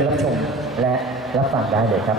ญรับชมและรับฟังได้เลยครับ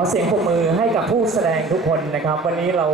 ขอเสียงปรบมือให้กับผู้แสดงทุกคนนะครับ วันนี้เรา